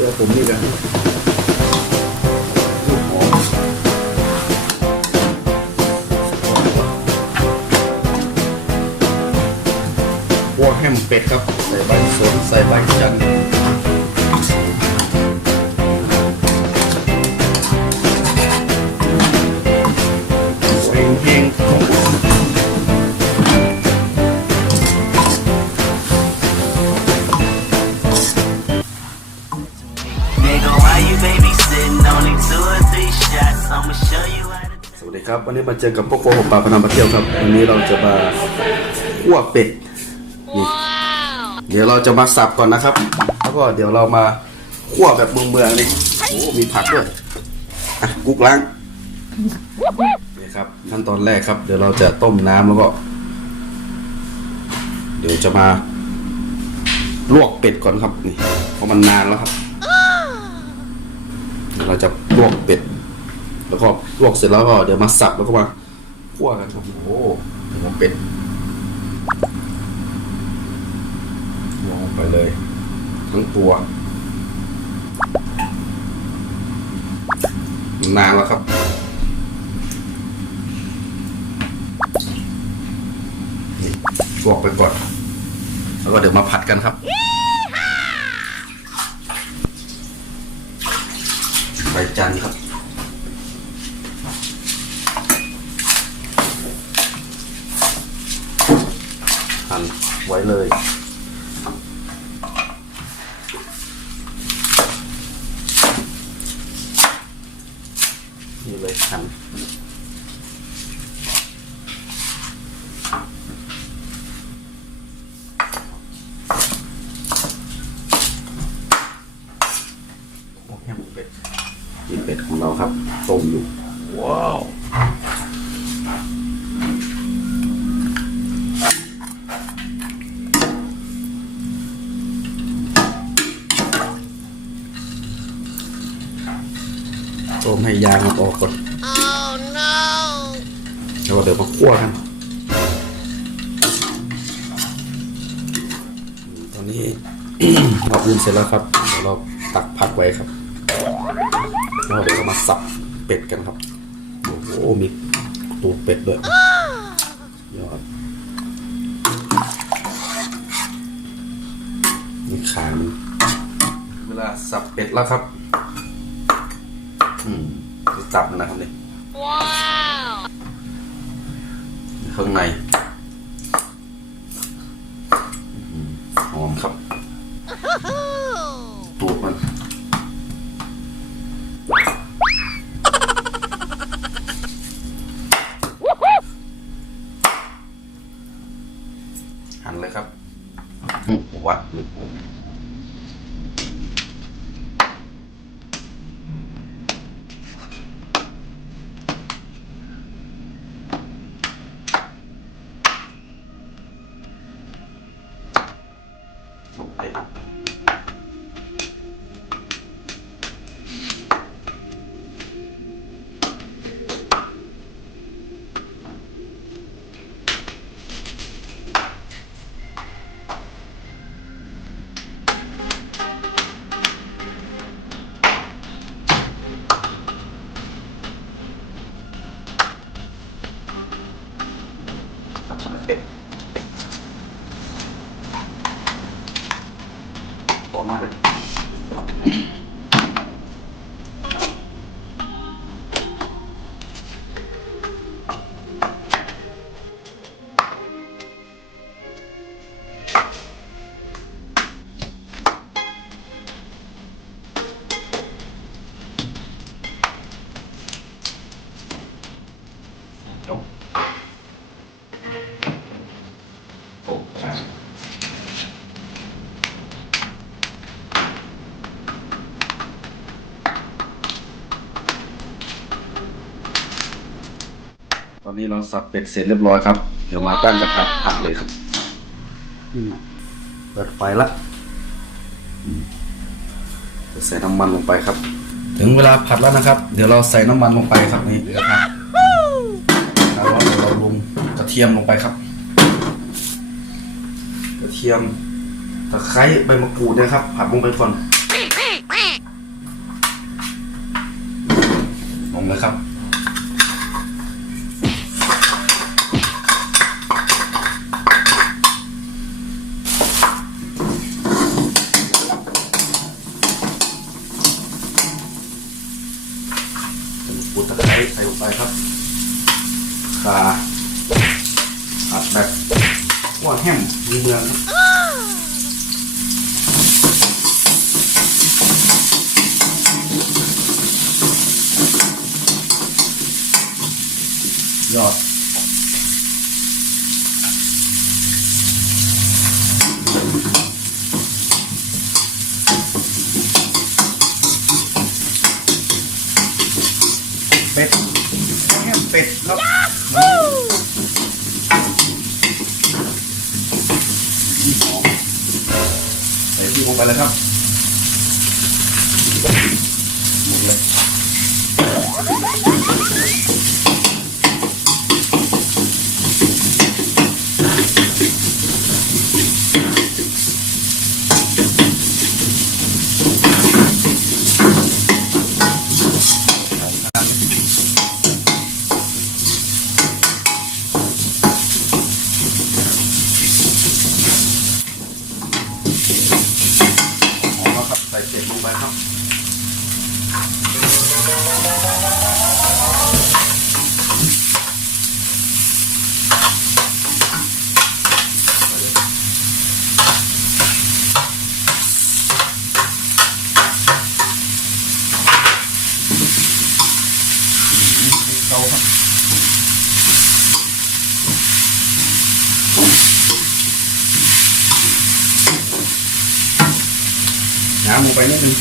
สื้อผมนี่กันหอมพวแฮมเป็ดครับ ใส่ใบสนใส่ใบจันทร์ ครับวันนี้มาเจอกับพวกโคผมปลาพนันมาเที่ยวครับ วันนี้เราจะมาคั่วเป็ดนี่เดี๋ยวเราจะมาสับก่อนนะครับ แล้วก็เดี๋ยวเรามาคั่วแบบเมืองเมืองๆนี่โอ้มีผักด้วยอะกุ๊กล้างนี่ครับขั้นตอนแรกครับ เดี๋ยวเราจะต้มน้ำแล้วก็ เดี๋ยวจะมา ลวกเป็ดก่อนครับนี่เพราะมันนานแล้วครับ เราจะลวกเป็ด แล้วก็ลวกเสร็จแล้วก็เดี๋ยวมาสับแล้วก็มาคั่วกันครับโอ้หัวเป็ดลงไปเลย ทั้งตัวนานแล้วครับลวกไปก่อน แล้วก็เดี๋ยวมาผัดกันครับใบจันทร์ครับ หั่นไว้เลยนี่เลยหั่นโอ้แค่หมูเป็ดเป็ดของเราครับต้มอยู่ ว้าว ให้ยางมันออกก่อนแล้วก็เดี๋ยวมาคั่วกันตอนนี้เราอุ่นเสร็จแล้วครับเดี๋ยวเราตักพักไว้ครับแล้วเดี๋ยวเรามาสับเป็ดกันครับ โอ้โหมีตูดเป็ดด้วยยอดมีขามันเวลาสับเป็ดแล้วครับ อืมจะจับมันนะครับเนี่ยข้างในอืมหอมครับตูดมันหันเลยครับอืมวัด เเราสับเป็ดเสร็จเรียบร้อยครับ เดี๋ยวมาตั้งกระทะผัดเลยครับอืมเปิดไฟละอืมจะใส่น้ำมันลงไปครับ ถึงเวลาผัดแล้วนะครับ เดี๋ยวเราใส่น้ำมันลงไปครับนี่กระทะแล้วเราเราลงกระเทียมลงไปครับ กระเทียมตะไคร้ใบมะกรูดเนะครับ ผัดลงไปก่อน ปูตะไคร้ใส่ลงไปครับขาอัดแบบหัวแฮมมีเมืองยอดเป็ดแฮมเป็ดครับนี่หอม ที่ผมไปแล้วครับหมดเลยหอมแล้วครับ ใส่เป็ดลงไปครับ เตาครับ น้ำลงไปนิดนึง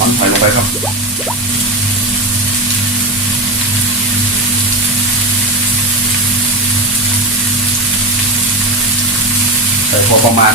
มันใส่ลงไปครับใส่พอประมาณ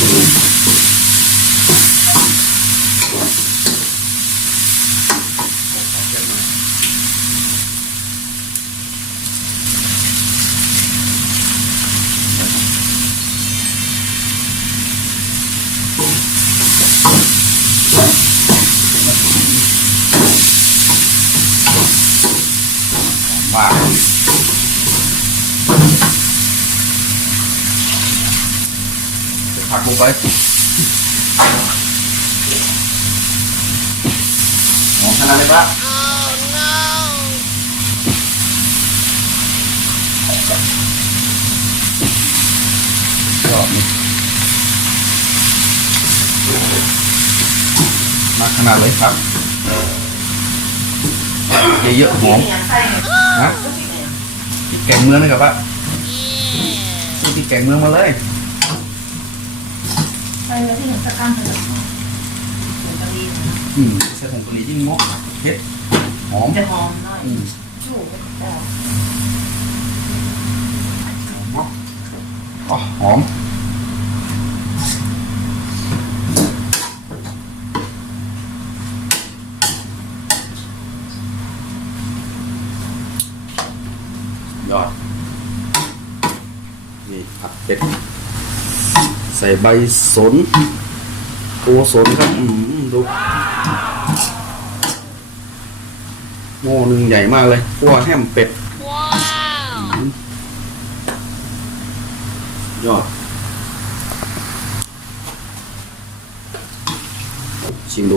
ม ผักลงไปหอมขนาดไหนบ้างชอบนี่มาขนาดเลยครับเยอะๆหอมนะพริกแกงเมืองเลยครับว่าซื้อพริกแกงเมืองมาเลย ใส่แล้วที่เห็นตะกร้ารเถอะผงกะหรี่อืมใส่ผงกะหรี่ยิ่งมกเผ็ดหอมจะหอมหน่อยอืมจูบแต่อ๋อหอมยอด นี่ผัดเผ็ด ใส่ใบสนโกสนครับอืมดูหม้อหนึ่งใหญ่มากเลยคั่วแฮมเป็ดยอด ชิมดู